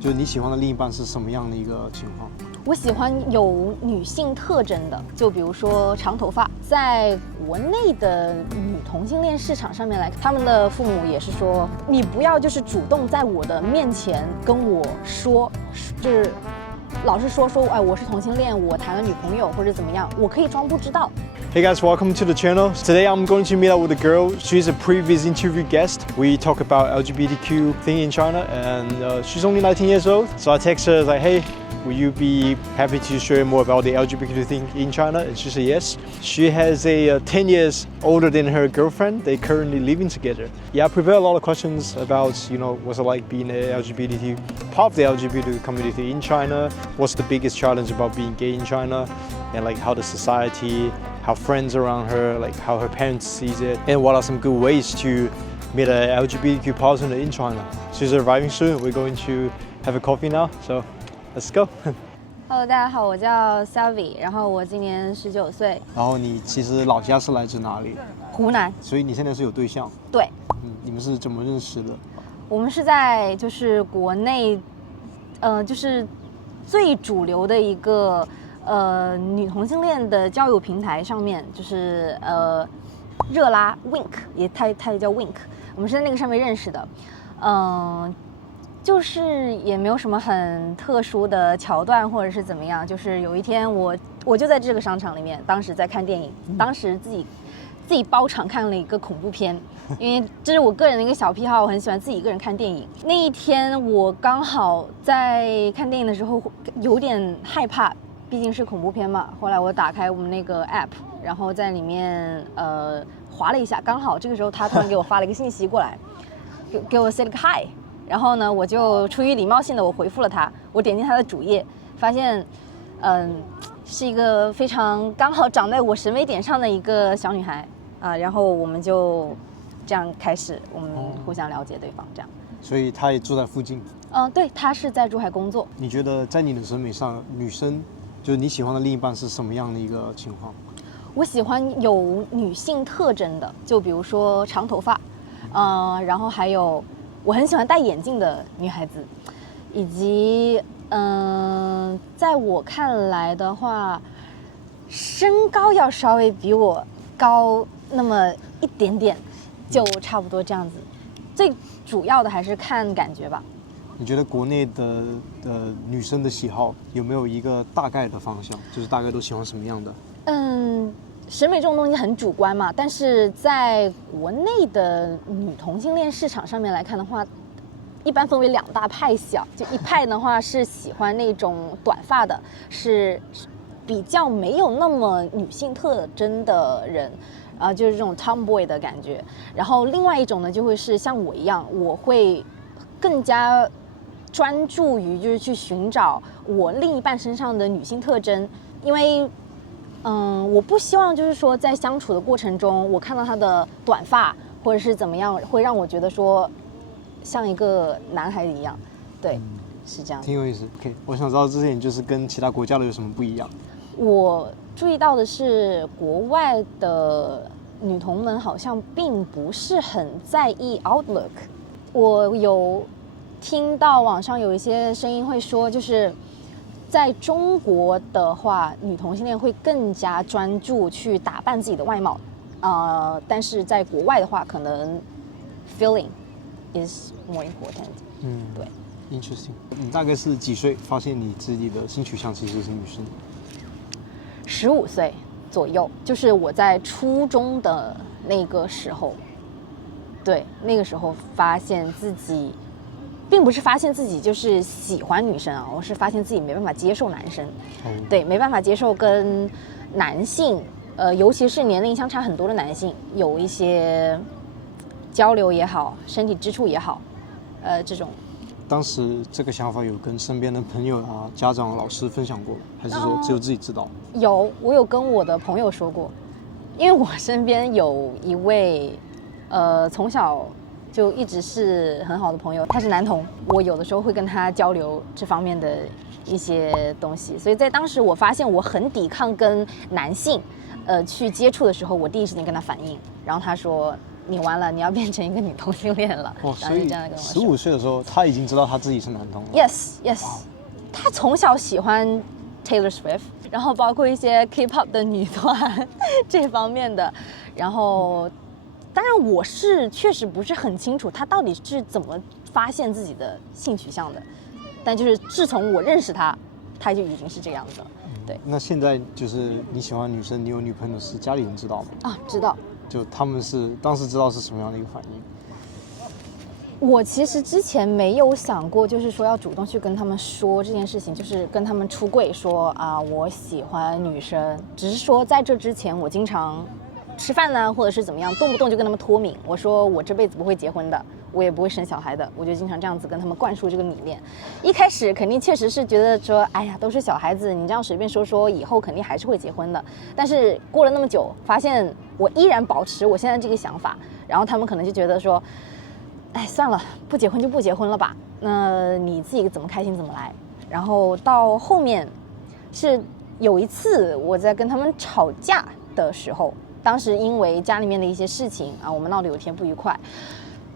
就是你喜欢的另一半是什么样的一个情况？我喜欢有女性特征的，就比如说长头发。在国内的女同性恋市场上面来看，他们的父母也是说，你不要就是主动在我的面前跟我说，就是老是说哎，我是同性恋，我谈了女朋友或者怎么样，我可以装不知道。Hey guys, welcome to the channel. Today I'm going to meet up with a girl. She's a previous interview guest. We talk about LGBTQ thing in China, and she's only 19 years old. So I text her like, hey, will you be happy to share more about the LGBTQ thing in China? And she said yes. She has a 10 years older than her girlfriend. They're currently living together. Yeah, I prepared a lot of questions about, what's it like being a LGBT, part of the LGBT community in China. What's the biggest challenge about being gay in China? And like how the society, how friends around her, like how her parents sees it, and what are some good ways to meet an LGBTQ partner in China. She's arriving soon. We're going to have a coffee now, so let's go. Hello， 大家好，我叫 Savvy， 然后我今年19岁。然后你其实老家是来自哪里？湖南。所以你现在是有对象？对。你们是怎么认识的？我们是在就是国内，就是最主流的一个女同性恋的交友平台上面，就是热拉 Wink， 它也叫 Wink， 我们是在那个上面认识的，就是也没有什么很特殊的桥段或者是怎么样，就是有一天我就在这个商场里面，当时在看电影，当时自己包场看了一个恐怖片，因为这是我个人的一个小癖好，我很喜欢自己一个人看电影。那一天我刚好在看电影的时候有点害怕，毕竟是恐怖片嘛。后来我打开我们那个 app， 然后在里面滑了一下，刚好这个时候他突然给我发了一个信息过来，给我 say 了个 hi。然后呢，我就出于礼貌性的我回复了他，我点进他的主页，发现是一个非常刚好长在我审美点上的一个小女孩啊，然后我们就这样开始，我们互相了解对方这样。所以她也住在附近？对，她是在珠海工作。你觉得在你的审美上，女生就是你喜欢的另一半是什么样的一个情况？我喜欢有女性特征的，就比如说长头发，然后还有我很喜欢戴眼镜的女孩子，以及在我看来的话，身高要稍微比我高那么一点点，就差不多这样子。最主要的还是看感觉吧。你觉得国内的女生的喜好有没有一个大概的方向？就是大概都喜欢什么样的？审美这种东西很主观嘛，但是在国内的女同性恋市场上面来看的话，一般分为2大派系啊。就一派的话是喜欢那种短发的，是比较没有那么女性特征的人，就是这种 tomboy 的感觉。然后另外一种呢，就会是像我一样，我会更加专注于就是去寻找我另一半身上的女性特征，因为我不希望就是说在相处的过程中，我看到他的短发或者是怎么样，会让我觉得说像一个男孩子一样。对，是这样。挺有意思。OK， 我想知道这点就是跟其他国家的有什么不一样？我注意到的是，国外的女同们好像并不是很在意 outlook。我有听到网上有一些声音会说，就是在中国的话，女同性恋会更加专注去打扮自己的外貌，但是在国外的话，可能 feeling is more important。对。Interesting。你大概是几岁发现你自己的性取向其实是女生？15岁左右，就是我在初中的那个时候。对，那个时候发现自己，并不是发现自己就是喜欢女生啊，我是发现自己没办法接受男生。对，没办法接受跟男性，尤其是年龄相差很多的男性有一些交流也好，身体接触也好，这种。当时这个想法有跟身边的朋友啊、家长、老师分享过，还是说只有自己知道？我有跟我的朋友说过，因为我身边有一位从小就一直是很好的朋友，他是男同，我有的时候会跟他交流这方面的一些东西，所以在当时我发现我很抵抗跟男性去接触的时候，我第一时间跟他反映，然后他说你完了，你要变成一个女同性恋了。哦，所以这样跟我说15岁的时候，他已经知道他自己是男同了。Yes，他从小喜欢 Taylor Swift， 然后包括一些 K-pop 的女团这方面的，然后当然我是确实不是很清楚他到底是怎么发现自己的性取向的，但就是自从我认识他，他就已经是这样子了。对，那现在就是你喜欢女生，你有女朋友是家里人知道吗？啊，知道。就他们是当时知道是什么样的一个反应？我其实之前没有想过，就是说要主动去跟他们说这件事情，就是跟他们出柜说啊，我喜欢女生。只是说在这之前，我经常吃饭呢，或者是怎么样，动不动就跟他们脱敏。我说我这辈子不会结婚的，我也不会生小孩的，我就经常这样子跟他们灌输这个理念。一开始肯定确实是觉得说，哎呀，都是小孩子，你这样随便说说，以后肯定还是会结婚的。但是过了那么久，发现我依然保持我现在这个想法，然后他们可能就觉得说，哎，算了，不结婚就不结婚了吧，那你自己怎么开心怎么来。然后到后面是有一次我在跟他们吵架的时候，当时因为家里面的一些事情啊，我们闹得有天不愉快，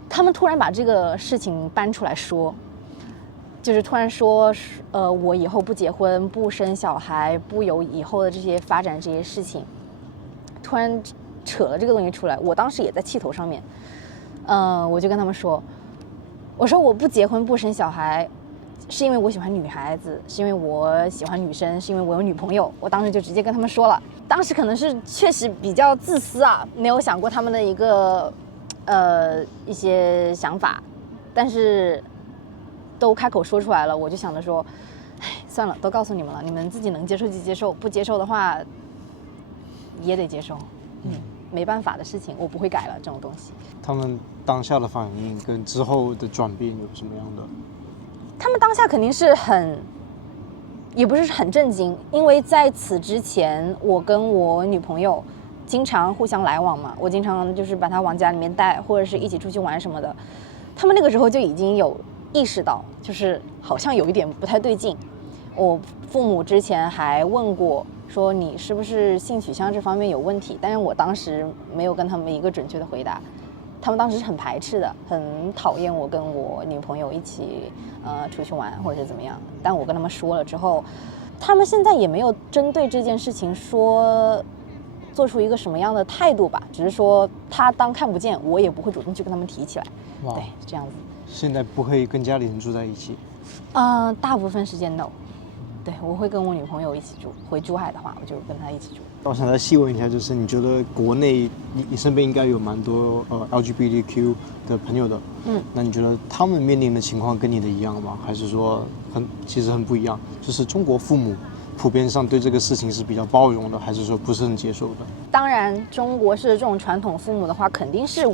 他们突然把这个事情搬出来说，就是突然说，我以后不结婚，不生小孩，不有以后的这些发展这些事情，突然扯了这个东西出来。我当时也在气头上面，我就跟他们说，我说我不结婚不生小孩，是因为我喜欢女孩子，是因为我喜欢女生，是因为我有女朋友。我当时就直接跟他们说了。当时可能是确实比较自私啊，没有想过他们的一个一些想法，但是都开口说出来了，我就想着说，哎，算了，都告诉你们了，你们自己能接受就接受，不接受的话也得接受。没办法的事情，我不会改了这种东西。他们当下的反应跟之后的转变有什么样的？他们当下肯定是也不是很震惊，因为在此之前，我跟我女朋友经常互相来往嘛，我经常就是把她往家里面带，或者是一起出去玩什么的。他们那个时候就已经有意识到，就是好像有一点不太对劲。我父母之前还问过，说你是不是性取向这方面有问题，但是我当时没有跟他们一个准确的回答。他们当时是很排斥的，很讨厌我跟我女朋友一起出去玩或者是怎么样。但我跟他们说了之后，他们现在也没有针对这件事情说做出一个什么样的态度吧，只是说他当看不见，我也不会主动去跟他们提起来。对，这样子。现在不会跟家里人住在一起？大部分时间 no。对，我会跟我女朋友一起住，回珠海的话，我就跟她一起住。我想再细问一下，就是你觉得国内你身边应该有蛮多LGBTQ 的朋友的，那你觉得他们面临的情况跟你的一样吗？还是说其实很不一样？就是中国父母普遍上对这个事情是比较包容的，还是说不是很接受的？当然，中国式这种传统父母的话，肯定是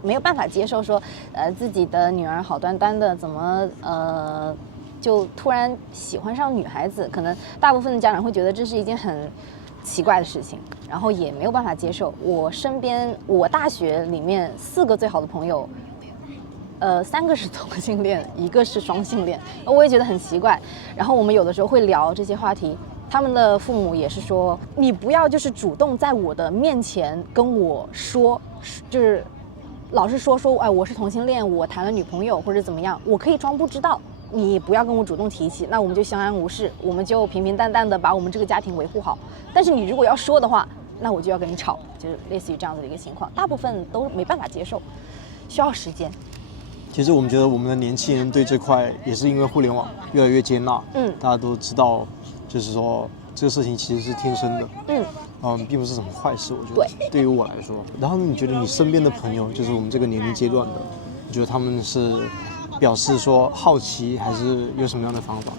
没有办法接受说，自己的女儿好端端的怎么就突然喜欢上女孩子，可能大部分的家长会觉得这是一件很奇怪的事情，然后也没有办法接受。我大学里面4个最好的朋友，3个是同性恋，1个是双性恋，我也觉得很奇怪。然后我们有的时候会聊这些话题，他们的父母也是说，你不要就是主动在我的面前跟我说，就是老是说哎我是同性恋，我谈了女朋友或者怎么样，我可以装不知道。你不要跟我主动提起，那我们就相安无事，我们就平平淡淡的把我们这个家庭维护好。但是你如果要说的话，那我就要跟你吵，就是类似于这样子的一个情况，大部分都没办法接受，需要时间。其实我们觉得我们的年轻人对这块也是因为互联网越来越接纳，大家都知道，就是说这个事情其实是天生的，并不是什么坏事，我觉得对于我来说。然后你觉得你身边的朋友，就是我们这个年龄阶段的，你觉得他们是表示说好奇，还是有什么样的方法？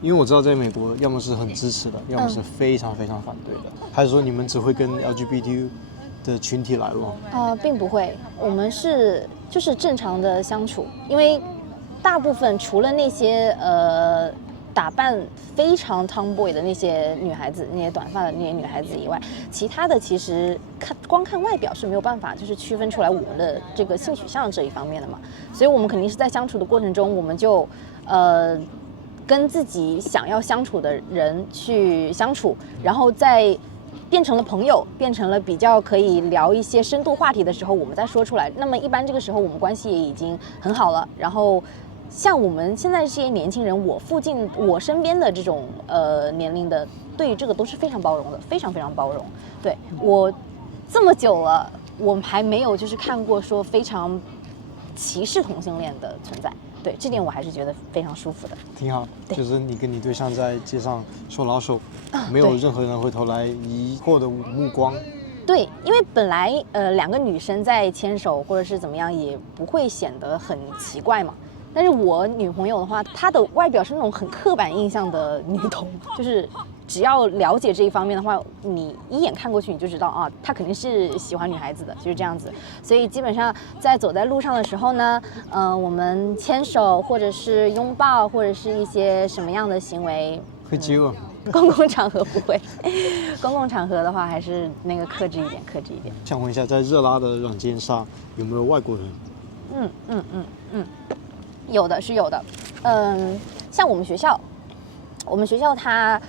因为我知道在美国，要么是很支持的，要么是非常非常反对的，还是说你们只会跟 LGBTQ 的群体来往？并不会，我们就是正常的相处，因为大部分除了那些打扮非常 tomboy 的那些女孩子，那些短发的那些女孩子以外，其他的其实光看外表是没有办法就是区分出来我们的这个性取向这一方面的嘛，所以我们肯定是在相处的过程中，我们就跟自己想要相处的人去相处，然后在变成了朋友，变成了比较可以聊一些深度话题的时候，我们再说出来。那么一般这个时候我们关系也已经很好了。然后像我们现在这些年轻人，我身边的这种年龄的，对于这个都是非常包容的，非常非常包容。对我这么久了，我们还没有就是看过说非常歧视同性恋的存在。对，这点我还是觉得非常舒服的。挺好，就是你跟你对象在街上手拉手，没有任何人回头来疑惑的目光。对，因为本来两个女生在牵手或者是怎么样，也不会显得很奇怪嘛。但是我女朋友的话，她的外表是那种很刻板印象的女同，就是只要了解这一方面的话，你一眼看过去你就知道啊，她肯定是喜欢女孩子的，就是这样子。所以基本上在走在路上的时候呢，我们牵手或者是拥抱或者是一些什么样的行为，会饥饿。公共场合不会，公共场合的话还是那个克制一点，克制一点。想问一下，在热拉的软件上有没有外国人？有的是有的。像我们学校它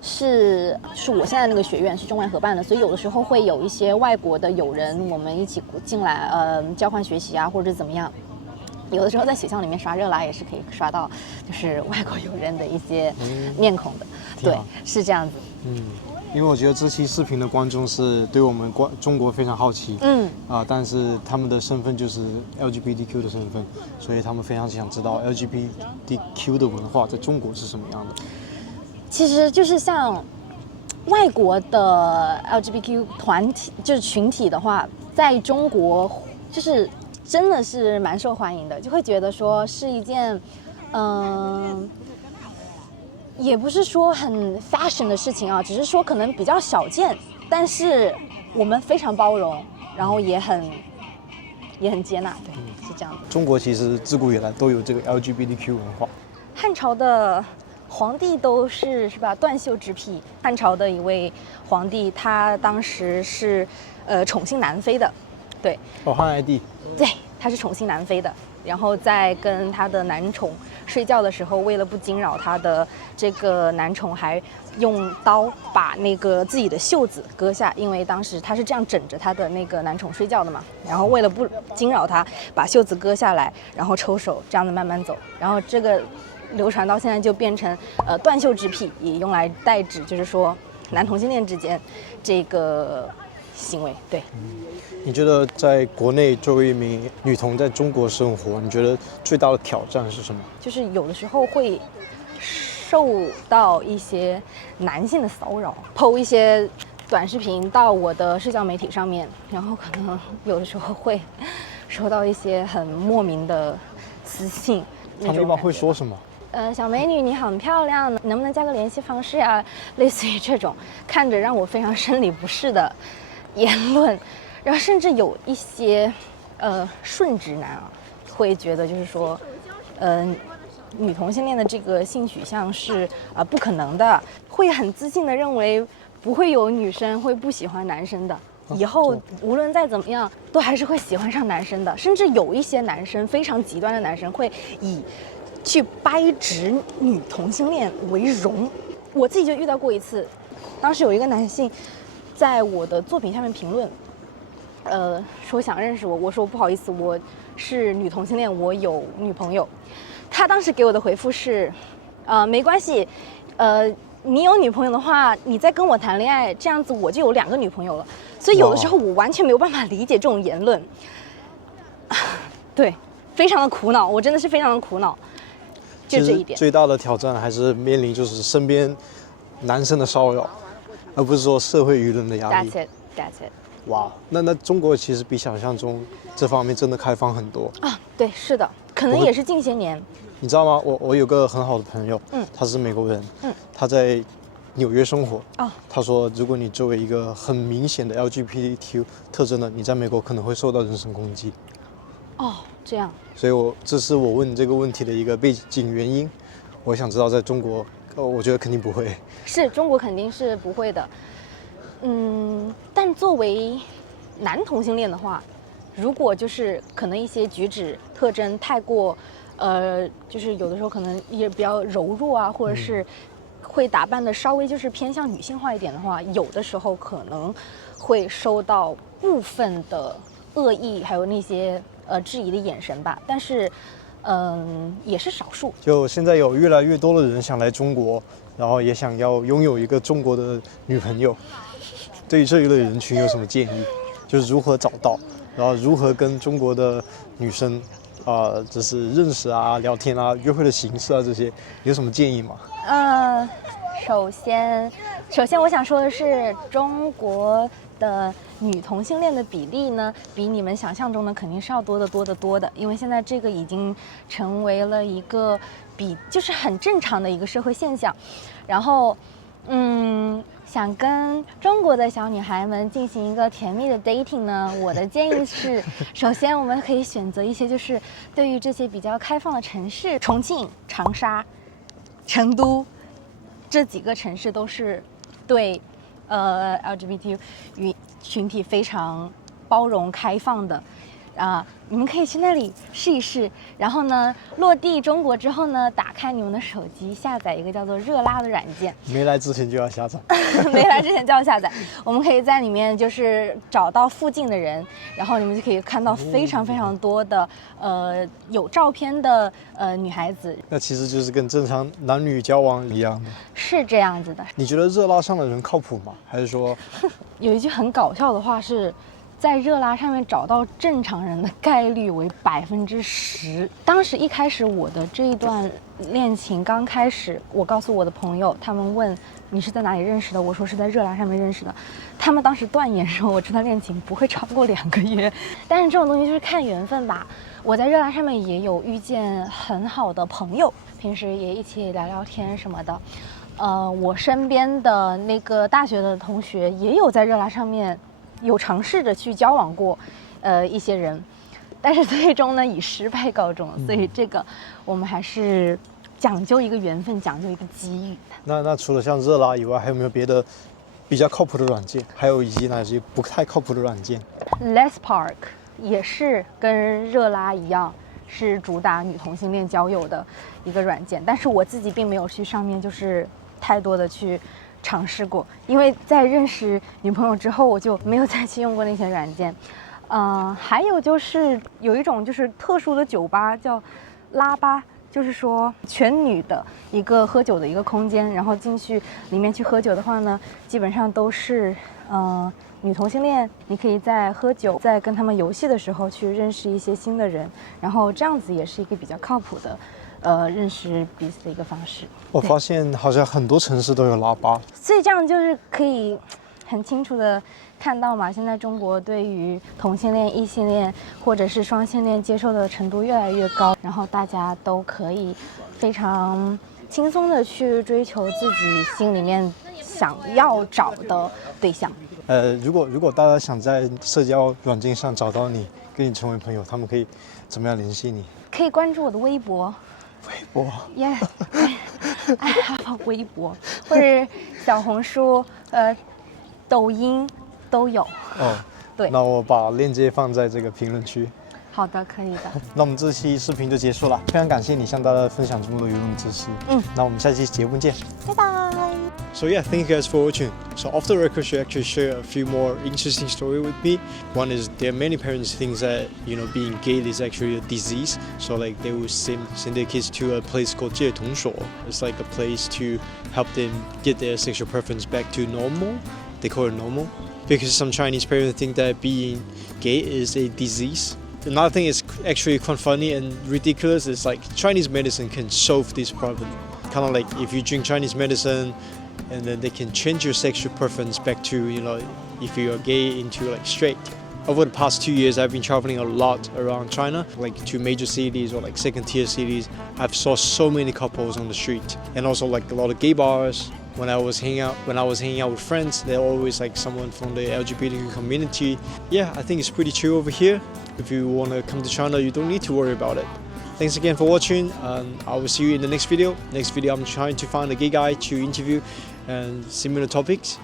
是我现在那个学院是中外合办的，所以有的时候会有一些外国的友人，我们一起进来，交换学习啊，或者怎么样。有的时候在学校里面刷热拉也是可以刷到，就是外国友人的一些面孔的，对，是这样子。因为我觉得这期视频的观众是对我们中国非常好奇，但是他们的身份就是 LGBTQ 的身份，所以他们非常想知道 LGBTQ 的文化在中国是什么样的。其实就是像外国的 LGBTQ 团体，就是群体的话，在中国就是真的是蛮受欢迎的，就会觉得说是一件，也不是说很 fashion 的事情啊，只是说可能比较少见，但是我们非常包容，然后也很接纳，对，是这样的。中国其实自古以来都有这个 LGBTQ 文化。汉朝的皇帝都是吧断袖之癖。汉朝的一位皇帝，他当时是宠幸南妃的，对。汉哀帝。对，他是宠幸南妃的。然后在跟他的男宠睡觉的时候，为了不惊扰他的这个男宠，还用刀把那个自己的袖子割下，因为当时他是这样枕着他的那个男宠睡觉的嘛。然后为了不惊扰他，把袖子割下来，然后抽手，这样子慢慢走。然后这个流传到现在就变成断袖之癖，也用来代指就是说男同性恋之间这个行为。对。你觉得在国内作为一名女同在中国生活，你觉得最大的挑战是什么？就是有的时候会受到一些男性的骚扰，PO 一些短视频到我的社交媒体上面，然后可能有的时候会收到一些很莫名的私信。他们一般会说什么？小美女你很漂亮，能不能加个联系方式啊？类似于这种看着让我非常生理不适的言论。然后甚至有一些顺直男啊，会觉得就是说，女同性恋的这个性取向是不可能的，会很自信的认为不会有女生会不喜欢男生的，以后无论再怎么样都还是会喜欢上男生的。甚至有一些男生，非常极端的男生，会以去掰直女同性恋为荣。我自己就遇到过一次，当时有一个男性在我的作品下面评论，说想认识我，我说不好意思，我是女同性恋，我有女朋友。他当时给我的回复是，没关系，你有女朋友的话，你再跟我谈恋爱，这样子我就有2个女朋友了。所以有的时候我完全没有办法理解这种言论，对，非常的苦恼，我真的是非常的苦恼，就这一点。最大的挑战还是面临就是身边男生的骚扰，而不是说社会舆论的压力。That's it。哇，那中国其实比想象中这方面真的开放很多啊！对，是的，可能也是近些年。你知道吗？我有个很好的朋友，他是美国人，他在纽约生活。他说，如果你作为一个很明显的 LGBTQ 特征的，你在美国可能会受到人身攻击。这样。所以这是我问你这个问题的一个背景原因。我想知道在中国，我觉得肯定不会。是中国肯定是不会的。但作为男同性恋的话，如果就是可能一些举止特征太过，就是有的时候可能也比较柔弱啊，或者是会打扮的稍微就是偏向女性化一点的话，有的时候可能会收到部分的恶意，还有那些质疑的眼神吧。但是，也是少数。就现在有越来越多的人想来中国，然后也想要拥有一个中国的女朋友。对于这一类人群有什么建议？就是如何找到，然后如何跟中国的女生就是认识啊、聊天啊、约会的形式啊这些，有什么建议吗？首先我想说的是，中国的女同性恋的比例呢，比你们想象中的肯定是要多的，因为现在这个已经成为了一个就是很正常的一个社会现象。然后，想跟中国的小女孩们进行一个甜蜜的 dating 呢，我的建议是，首先我们可以选择一些就是对于这些比较开放的城市，重庆、长沙、成都这几个城市都是对LGBT 群体非常包容开放的。你们可以去那里试一试，然后呢，落地中国之后呢，打开你们的手机，下载一个叫做热拉的软件。没来之前就要下载，没来之前就要下载。我们可以在里面就是找到附近的人，然后你们就可以看到非常多的有照片的女孩子。那其实就是跟正常男女交往一样的。是这样子的。你觉得热拉上的人靠谱吗？还是说有一句很搞笑的话是，在热拉上面找到正常人的概率为10%。当时一开始我的这一段恋情刚开始，我告诉我的朋友，他们问你是在哪里认识的，我说是在热拉上面认识的。他们当时断言说我这段恋情不会超过2个月。但是这种东西就是看缘分吧。我在热拉上面也有遇见很好的朋友，平时也一起聊聊天什么的。我身边的那个大学的同学也有在热拉上面有尝试着去交往过，一些人，但是最终呢以失败告终。所以这个我们还是讲究一个缘分，讲究一个机遇。那除了像热拉以外，还有没有别的比较靠谱的软件？还有以及哪些不太靠谱的软件 ？Lespark 也是跟热拉一样，是主打女同性恋交友的一个软件，但是我自己并没有去上面就是太多的去尝试过，因为在认识女朋友之后，我就没有再去用过那些软件。还有就是有一种就是特殊的酒吧叫拉吧，就是说全女的一个喝酒的一个空间，然后进去里面去喝酒的话呢，基本上都是女同性恋，你可以在喝酒在跟他们游戏的时候去认识一些新的人，然后这样子也是一个比较靠谱的认识彼此的一个方式。我发现好像很多城市都有拉吧，所以这样就是可以很清楚的看到嘛，现在中国对于同性恋、异性恋或者是双性恋接受的程度越来越高，然后大家都可以非常轻松的去追求自己心里面想要找的对象。如果大家想在社交软件上找到你，跟你成为朋友，他们可以怎么样联系你？可以关注我的微博。微博 ，Yeah， 微博或者小红书、抖音都有。对。那我把链接放在这个评论区。好的，可以的。那我们这期视频就结束了，非常感谢你向大家分享这么多有用的知识。那我们下期节目见，拜拜。So yeah, thank you guys for watching. So off the record, she actually shared a few more interesting stories with me. One is there are many parents think that being gay is actually a disease. So like they will send their kids to a place called 戒童所. It's like a place to help them get their sexual preference back to normal. They call it normal because some Chinese parents think that being gay is a disease. Another thing is actually quite funny and ridiculous is like Chinese medicine can solve this problem. Kind of like if you drink Chinese medicine and then they can change your sexual preference back to, if you're gay into like straight. Over the past 2 years, I've been traveling a lot around China, like to major cities or like second tier cities. I've saw so many couples on the street and also like a lot of gay bars. When I was hanging out with friends, they're always like someone from the LGBTQ community. Yeah, I think it's pretty chill over here. If you want to come to China, you don't need to worry about it. Thanks again for watching, and I will see you in the next video. Next video, I'm trying to find a gay guy to interview and similar topics.